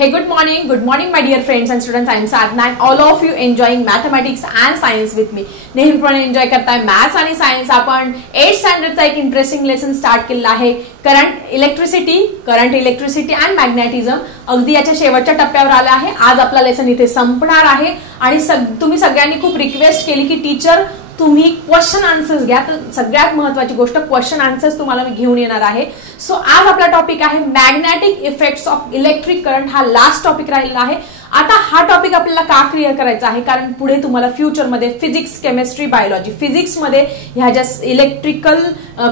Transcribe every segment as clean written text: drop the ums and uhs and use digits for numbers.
Hey, good morning my dear friends and students. I am Sadhna and all of you enjoying mathematics and science with me. नेहमीप्रमाणे enjoy करताय maths आणि science. आपण 8th स्टँडर्डचा एक interesting lesson start केलेला आहे. Current electricity and magnetism. अगदी याच्या शेवटच्या टप्प्यावर आला आहे. आज आपला लेसन इथे संपणार आहे आणि तुम्ही सगळ्यांनी खूप रिक्वेस्ट केली की टीचर तुम्ही क्वेश्चन आन्सर्स घ्या. तर सगळ्यात महत्त्वाची गोष्ट क्वेश्चन आन्सर्स तुम्हाला मी घेऊन येणार आहे. सो आज आपला टॉपिक आहे magnetic effects of electric current. हा लास्ट टॉपिक राहिलेला आहे. आता हा टॉपिक आपल्याला का क्लिअर करायचा आहे, कारण पुढे तुम्हाला फ्युचरमध्ये फिजिक्स, केमिस्ट्री, बायोलॉजी, फिजिक्समध्ये ह्या ज्या इलेक्ट्रिकल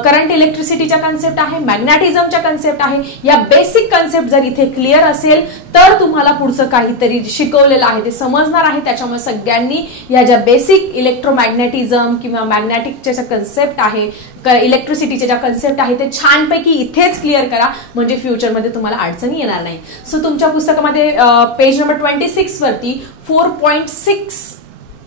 करंट इलेक्ट्रिसिटीच्या कन्सेप्ट आहे, मॅग्नेटिझमच्या कन्सेप्ट आहे, या बेसिक कन्सेप्ट जर इथे क्लिअर असेल तर तुम्हाला पुढचं काहीतरी शिकवलेलं आहे ते समजणार आहे. त्याच्यामुळे सगळ्यांनी या ज्या बेसिक इलेक्ट्रोमॅग्नेटिझम किंवा मॅग्नेटिकच्या ज्या कन्सेप्ट आहे, इलेक्ट्रिसिटीचे ज्या कन्सेप्ट आहे ते छानपैकी इथेच क्लिअर करा, म्हणजे फ्युचरमध्ये तुम्हाला अडचणी येणार नाही. सो तुमच्या पुस्तकामध्ये पेज नंबर 26 वरती 4.6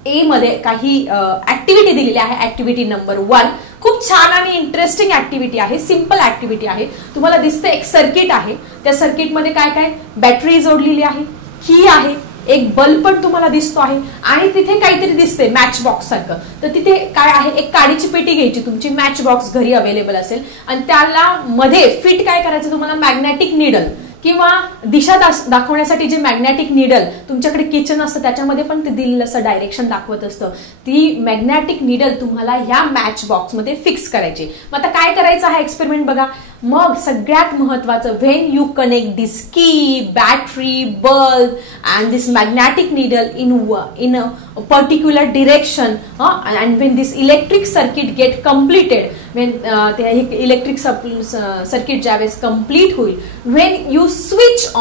ए मध्ये काही ऍक्टिव्हिटी दिलेली आहे. ऍक्टिव्हिटी नंबर 1 खूप छान आणि इंटरेस्टिंग ऍक्टिव्हिटी आहे. सिंपल ऍक्टिव्हिटी आहे. तुम्हाला दिसतं एक सर्किट आहे. त्या सर्किटमध्ये काय काय बॅटरी जोडलेली आहे, की आहे, एक बल्ब पण तुम्हाला दिसतो आहे आणि तिथे काहीतरी दिसते मॅच बॉक्स सारखं. तर तिथे काय आहे, एक काडीची पेटी घ्यायची, तुमची मॅच बॉक्स घरी अवेलेबल असेल आणि त्याला मध्ये फिट काय करायचं तुम्हाला, मॅग्नेटिक निडल किंवा दिशा दाखवण्यासाठी जे मॅग्नेटिक निडल तुमच्याकडे किचन असतं त्याच्यामध्ये पण ते दिलेलं असं डायरेक्शन दाखवत असतं. ती मॅग्नेटिक निडल तुम्हाला ह्या मॅच बॉक्स मध्ये फिक्स करायची. मग आता काय करायचं हा एक्सपेरिमेंट बघा. मग सगळ्यात महत्वाचं, व्हेन यू कनेक्ट दिस की, battery, bulb and this magnetic needle in a particular direction and when this electric circuit get completed, when electric circuit ज्यावेळेस कम्प्लीट होईल, when you switch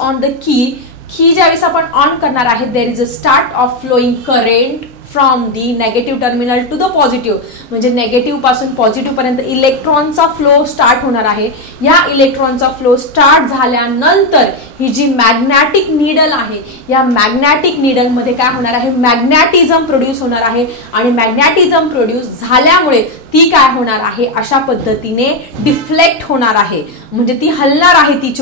on the की ज्यावेळेस आपण ऑन करणार आहे, there is a start of flowing current from the negative terminal to the positive, म्हणजे negative पासून positive पर्यंत इलेक्ट्रॉनचा फ्लो स्टार्ट होणार आहे. या इलेक्ट्रॉनचा फ्लो स्टार्ट झाल्यानंतर ही जी मॅग्नेटिक निडल आहे, या मॅग्नेटिक निडल मध्ये काय होणार आहे, मॅग्नेटिझम प्रोड्यूस होणार आहे आणि मॅग्नेटिझम प्रोड्यूस झाल्यामुळे ती काय होणार आहे, अशा पद्धतीने डिफ्लेक्ट होणार आहे. म्हणजे ती हलणार आहे, ती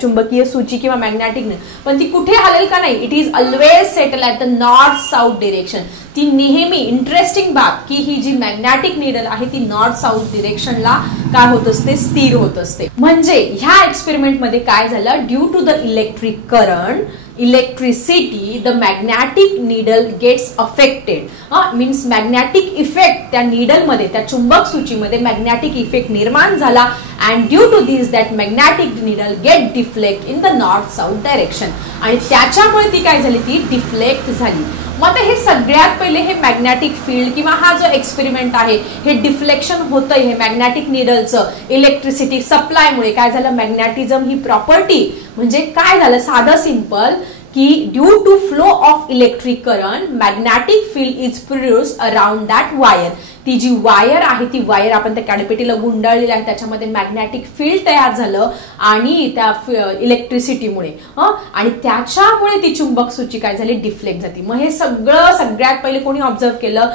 चुंबकीय सूची किंवा मॅग्नेटिक. पण ती कुठे हलेल का नाही, it is always settle at the north south direction. ती नेहमी इंटरेस्टिंग बाब की ही जी मॅग्नेटिक निडल आहे ती नॉर्थ साऊथ डिरेक्शनला काय होत असते, स्थिर होत असते. म्हणजे ह्या एक्सपेरिमेंट मध्ये काय झालं, due to the electric current, electricity, the magnetic needle gets affected. Means magnetic effect त्या निडल मध्ये, त्या चुंबक सूचीमध्ये मॅग्नेटिक इफेक्ट निर्माण झाला and due to this that magnetic needle get deflect in the north south direction. आणि त्याच्यामुळे ती काय झाली, ती डिफ्लेक्ट झाली. मग हे सगळ्यात पहिले हे मॅग्नेटिक फील्ड किंवा हा जो एक्सपेरिमेंट आहे हे डिफ्लेक्शन होतंय, हे मॅग्नेटिक निडलचं इलेक्ट्रिसिटी सप्लायमुळे काय झालं, मॅग्नेटिझम ही प्रॉपर्टी म्हणजे काय झालं, साधं सिंपल की due to flow of electric current magnetic field is produce around that wire. ती जी वायर आहे, ती वायर आपण त्या काडीपेटीला गुंडाळलेली आहे, त्याच्यामध्ये मॅग्नेटिक फील्ड तयार झालं आणि त्या इलेक्ट्रिसिटीमुळे आणि त्याच्यामुळे ती चुंबक सूची काय झाली, डिफ्लेक्ट झाली. मग हे सगळ्यात पहिले कोणी ऑब्झर्व केलं,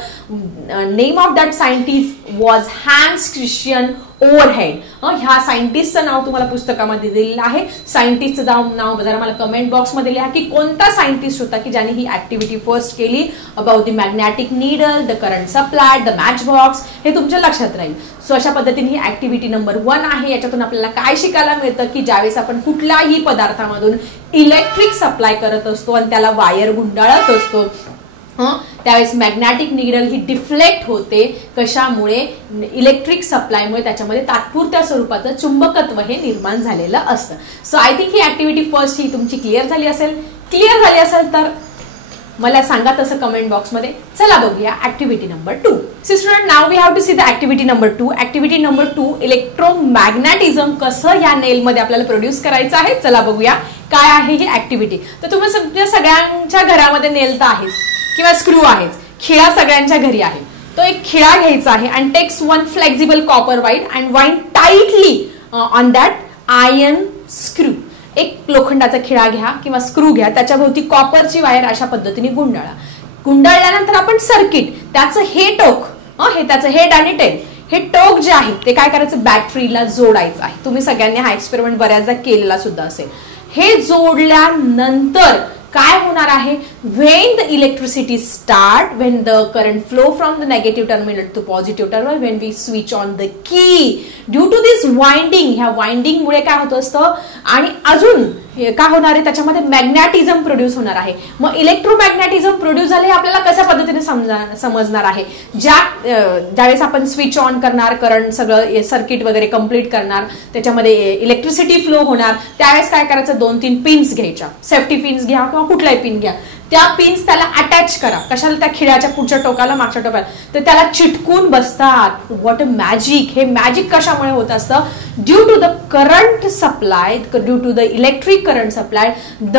name of that scientist was hence Christian overhead. ह्या सायंटिस्टचं नाव तुम्हाला पुस्तकामध्ये दिलेलं आहे. सायंटिस्टचं नाव जरा मला कमेंट बॉक्समध्ये लिहा की कोणता सायंटिस्ट होता की ज्याने ही ऍक्टिव्हिटी फर्स्ट केली about the magnetic needle, the current supply, the match box. हे तुमच्या लक्षात राहील. सो अशा पद्धतीने ही ऍक्टिव्हिटी नंबर 1 आहे. याच्यातून आपल्याला काय शिकायला मिळतं की ज्यावेळेस आपण कुठल्याही पदार्थामधून इलेक्ट्रिक सप्लाय करत असतो आणि त्याला वायर गुंडाळत असतो त्यावेळेस मॅग्नेटिक निडल ही डिफ्लेक्ट होते. कशामुळे, इलेक्ट्रिक सप्लायमुळे त्याच्यामध्ये तात्पुरत्या स्वरूपाचं चुंबकत्व हे निर्माण झालेलं असतं. सो आय थिंक ही ऍक्टिव्हिटी फर्स्ट ही तुमची क्लिअर झाली असेल तर मला सांगा तसं कमेंट बॉक्समध्ये. चला बघूया activity number 2. Student, now we have to see the activity number 2. Activity number 2, electromagnetism कसं या नेल मध्ये आपल्याला प्रोड्यूस करायचं आहे. चला बघूया काय आहे ही ऍक्टिव्हिटी. तर तुम्ही सगळ्यांच्या घरामध्ये नेल तर आहेच किंवा स्क्रू आहेच, खिळा सगळ्यांच्या घरी आहे. तो एक खिळा घ्यायचा आहे आणि takes one flexible copper wire and wind tightly on that iron screw. एक लोखंडाचा खिळा घ्या किंवा स्क्रू घ्या, त्याच्याभोवती कॉपरची वायर अशा पद्धतीने गुंडाळल्यानंतर आपण सर्किट, त्याचं हे टोक, हे त्याचं हेड आणि टेल, हे टोक जे आहे ते काय करायचं, बॅटरीला जोडायचं आहे. तुम्ही सगळ्यांनी हा एक्सपेरिमेंट बऱ्याचदा केलेला सुद्धा असेल. हे जोडल्यानंतर काय होणार आहे, when the electricity start, when the current flow from the negative terminal to positive terminal, when we switch on the key, due to this winding, ह्या वाइंडिंग मुळे काय होत असतं आणि अजून काय होणार आहे, त्याच्यामध्ये मॅग्नेटिझम प्रोड्यूस होणार आहे. मग इलेक्ट्रोमॅग्नेटिझम प्रोड्यूस झाले आपल्याला कशा पद्धतीने समजणार आहे, ज्यावेळेस आपण स्विच ऑन करणार, करंट सगळं सर्किट वगैरे कंप्लीट करणार, त्याच्यामध्ये इलेक्ट्रिसिटी फ्लो होणार, त्यावेळेस काय करायचं, 2-3 पिन्स घ्यायच्या, सेफ्टी पिन्स घ्या किंवा कुठलाही पिन घ्या, त्या पिन्स त्याला अटॅच करा. कशाला, त्या खिळ्याच्या पुढच्या टोकाला मागच्या टोकाला, तर त्याला चिटकून बसतात. What a magic. हे मॅजिक कशामुळे होत असतं, due to the current supply, due to the electric current supply, the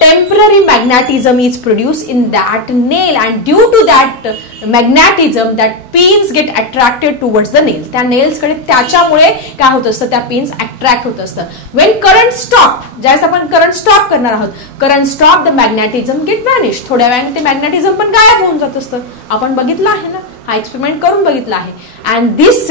temporary magnetism is produce in that nail, and due to that magnetism that pins get attracted towards the nails. त्या nails कडे त्याच्यामुळे काय होत असतं, त्या pins attract होत असतं. Wien current stop, ज्यावेळेस आपण करंट स्टॉप करणार आहोत, current stop, the magnetism get vanish. थोड्या वेळाने ते मॅग्नेटिझम पण गायब होऊन जात असतं. आपण बघितलं आहे ना, हा एक्सपेरिमेंट करून बघितला आहे. And this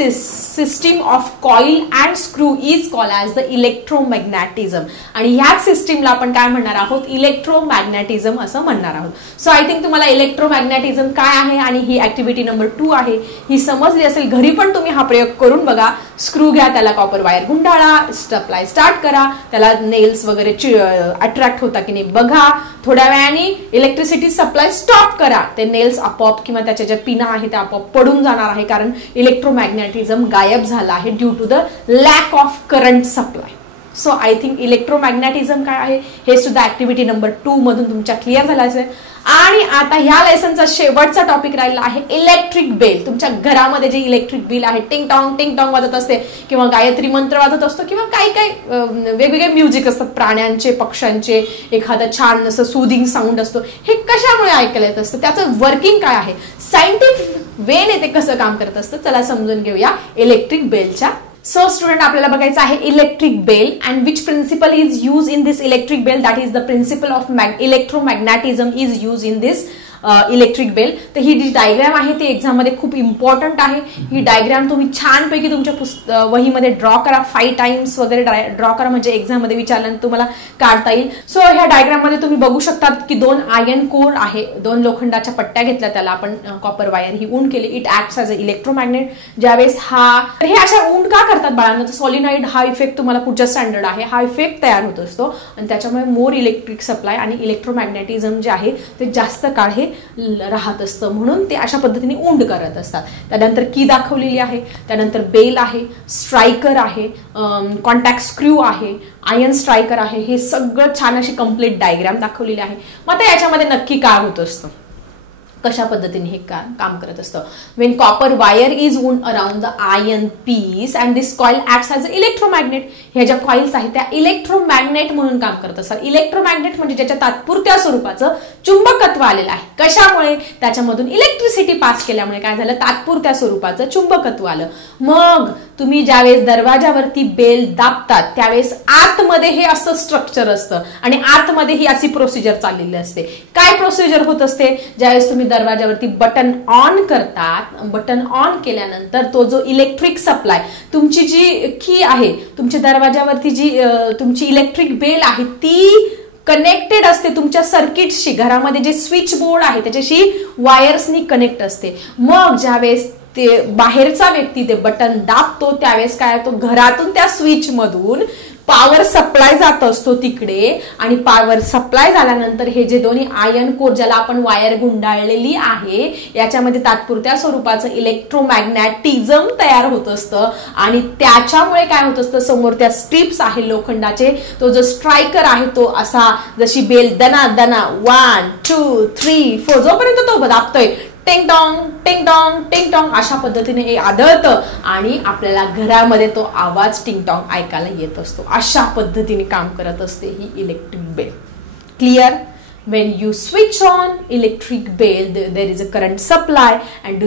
system of coil and screw is called as the electromagnetism. आणि ह्याच सिस्टीमला आपण काय म्हणणार आहोत, इलेक्ट्रोमॅग्नेटिझम असं म्हणणार आहोत. सो आय थिंक तुम्हाला इलेक्ट्रोमॅग्नेटिझम काय आहे आणि ही ऍक्टिव्हिटी नंबर 2 आहे, ही समजली असेल. घरी पण तुम्ही हा प्रयोग करून बघा. स्क्रू घ्या, त्याला कॉपर वायर गुंडाळा, सप्लाय स्टार्ट करा, त्याला नेल्स वगैरे अट्रॅक्ट होता की नाही बघा. थोड्या वेळाने इलेक्ट्रिसिटी सप्लाय स्टॉप करा, ते नेल्स आपोआप किंवा त्याच्या ज्या पिना आहे त्या आपोआप पडून जाणार आहे, कारण इलेक्ट्रोमॅग्नेटिझम गायब झाला आहे due to the lack of current supply. So I think electromagnetism काय आहे हे सुद्धा ऍक्टिव्हिटी नंबर 2 मधून तुमच्या क्लिअर झाला असेल. आणि आता ह्या लेसनचा शेवटचा टॉपिक राहिला आहे इलेक्ट्रिक बेल. तुमच्या घरामध्ये जे इलेक्ट्रिक बिल आहे, टिंग टॉंग वाजत असते, किंवा गायत्री मंत्र वाजत असतो, किंवा काही वेगवेगळे म्युझिक असतात, प्राण्यांचे, पक्ष्यांचे, एखादा छान असं सुदिंग साऊंड असतो. हे कशामुळे ऐकायला येत असतं, त्याचं वर्किंग काय आहे, सायंटिफिक वेने ते कसं काम करत असतं, चला समजून घेऊया इलेक्ट्रिक बेलच्या. सो स्टुडंट, आपल्याला बघायचं आहे electric bell and which principle is use in this electric bell, that is the principle of electromagnetism is use in this electric bell. तर ही जी डायग्राम आहे ती एक्झाम मध्ये खूप इम्पॉर्टंट आहे. ही डायग्राम तुम्ही छानपैकी तुमच्या वहीमध्ये ड्रॉ करा, 5 टाइम्स वगैरे ड्रॉ करा, म्हणजे एक्झाम मध्ये विचारल्यानंतर तुम्हाला काढता येईल. सो ह्या डायग्राम मध्ये तुम्ही बघू शकतात की 2 आयर्न कोर आहे, 2 लोखंडाच्या पट्ट्या घेतल्या, त्याला आपण कॉपर वायर ही ऊंड केली. It acts as a electromagnet. ज्यावेळेस हे अशा ऊंड का करतात बाळांना, सॉलिनॉइड हा इफेक्ट तुम्हाला पुढच्या स्टँडर्ड आहे, हा इफेक्ट तयार होत असतो आणि त्याच्यामुळे मोर इलेक्ट्रिक सप्लाय आणि इलेक्ट्रोमॅग्नेटिझम जे आहे ते जास्त काळ हे राहत असतं, म्हणून ते अशा पद्धतीने ऊंड करत असतात. त्यानंतर की दाखवलेली आहे, त्यानंतर बेल आहे, स्ट्रायकर आहे, कॉन्टॅक्ट स्क्रू आहे, आयर्न स्ट्रायकर आहे. हे सगळं छान अशी कंप्लीट डायग्राम दाखवलेली आहे. मग आता याच्यामध्ये नक्की काय होत असतं, कशा पद्धतीने हे काम करत असतं. When copper wire is wound around the iron piece and this coil acts as a electromagnet. ह्या ज्या कॉइल्स आहेत त्या इलेक्ट्रोमॅग्नेट म्हणून काम करत असतात. इलेक्ट्रोमॅग्नेट म्हणजे ज्याच्या तात्पुरत्या स्वरूपाचं चुंबकत्व आलेलं आहे. कशामुळे, त्याच्यामधून इलेक्ट्रिसिटी पास केल्यामुळे काय झालं, तात्पुरत्या स्वरूपाचं चुंबकत्व आलं. मग तुम्ही ज्यावेळेस दरवाजावरती बेल दाबतात त्यावेळेस आतमध्ये हे असं स्ट्रक्चर असतं आणि आतमध्ये ही अशी प्रोसिजर चाललेली असते. काय प्रोसिजर होत असते, ज्यावेळेस तुम्ही दरवाजावरती बटन ऑन करतात, बटन ऑन केल्यानंतर तो जो इलेक्ट्रिक सप्लाय, तुमची जी की आहे, तुमच्या दरवाजावरती जी तुमची इलेक्ट्रिक बेल आहे ती कनेक्टेड असते तुमच्या सर्किटशी. घरामध्ये जे स्विच बोर्ड आहे त्याच्याशी वायर्सनी कनेक्ट असते. मग ज्यावेळेस ते बाहेरचा व्यक्ती ते बटन दाबतो त्यावेळेस काय होतो, घरातून त्या स्विच मधून पॉवर सप्लाय जात असतो तिकडे, आणि पॉवर सप्लाय झाल्यानंतर हे जे दोन्ही आयर्न कोर, ज्याला आपण वायर गुंडाळलेली आहे, याच्यामध्ये तात्पुरत्या स्वरूपाचं इलेक्ट्रोमॅग्नेटिझम तयार होत असतं. आणि त्याच्यामुळे काय होत असतं, समोर त्या स्ट्रिप्स आहे लोखंडाचे, तो जो स्ट्रायकर आहे तो असा जशी बेल दना दना 1 2 3 4 जोपर्यंत तो दाबतोय, टिंग टॉंग टिंग टॉंग टिंग टॉंग अशा पद्धतीने हे आदळतं आणि आपल्याला घरामध्ये तो आवाज टिंग टॉंग ऐकायला येत असतो. अशा पद्धतीने काम करत असते ही electric bell. Clear? When you switch on electric bell, there is a current supply, and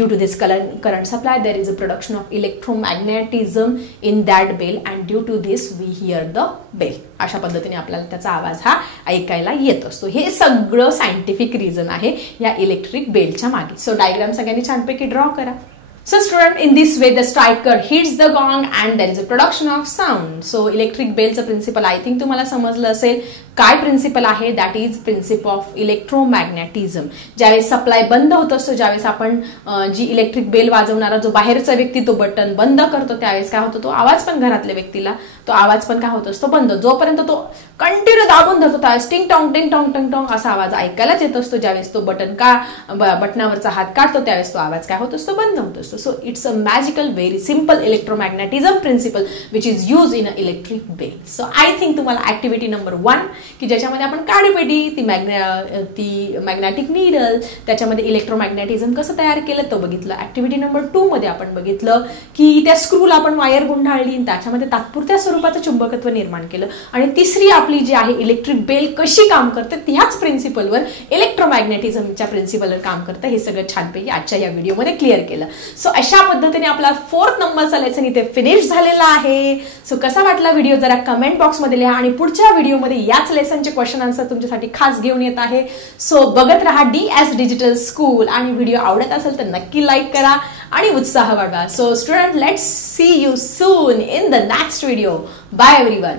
due to this current supply, there is a production of electromagnetism in that bell, and due to this we hear the bell. अशा पद्धतीने आपल्याला त्याचा आवाज हा ऐकायला येत असतो. हे सगळं सायंटिफिक रिझन आहे या इलेक्ट्रिक बेलच्या मागे. सो डायग्राम सगळ्यांनी छानपैकी ड्रॉ करा. So student, in this way the striker hits the gong and there is a production of sound. So electric बेलचं प्रिन्सिपल आय थिंक तुम्हाला समजलं असेल. काय प्रिन्सिपल आहे? That is principle of electromagnetism. ज्यावेळेस सप्लाय बंद होत असतो, ज्यावेळेस आपण जी इलेक्ट्रिक बेल वाजवणारा जो बाहेरचा व्यक्ती तो बटन बंद करतो, त्यावेळेस काय होतो, तो आवाज पण घरातल्या व्यक्तीला तो आवाज पण काय होत असतो, बंद. जोपर्यंत तो कंटिन्यू दाबून धरतो त्यावेळेस टिंग टॉंग टिंग टॉंग टिंग टॉंग असा आवाज ऐकायलाच येत असतो. ज्यावेळेस तो बटनावरचा हात काढतो त्यावेळेस तो आवाज काय होत असतो, बंद होत असतो. So it's a magical very simple electromagnetism principle which is use in a electric bell. So I think तुम्हाला ऍक्टिव्हिटी नंबर 1 की ज्याच्यामध्ये आपण काडीपेटी, ती मॅग्नेटिक नीडल, त्याच्यामध्ये इलेक्ट्रोमॅग्नेटिझम कसं तयार केलं तो बघितलं. ऍक्टिव्हिटी नंबर 2 मध्ये आपण बघितलं की त्या स्क्रूला आपण वायर गुंडाळली, त्याच्यामध्ये तात्पुरत्या स्वरूपाचं चुंबकत्व निर्माण केलं. आणि तिसरी आपली जी आहे इलेक्ट्रिक बेल कशी काम करते, ह्याच प्रिन्सिपलवर इलेक्ट्रोमॅग्नेटिझमच्या प्रिन्सिपलवर काम करतं. हे सगळं छानपैकी आजच्या या व्हिडिओमध्ये क्लिअर केलं. सो अशा पद्धतीने आपला 4th नंबरचा लेसन इथे फिनिश झालेला आहे. सो कसा वाटला व्हिडिओ जरा कमेंट बॉक्समध्ये लिहा आणि पुढच्या व्हिडिओमध्ये याच लेसनचे क्वेश्चन आन्सर तुमच्यासाठी खास घेऊन येत आहे. सो बघत रहा DS डिजिटल स्कूल आणि व्हिडिओ आवडत असेल तर नक्की लाईक करा आणि उत्साह वाढवा. So student, let's see you soon in the next video. Bye everyone.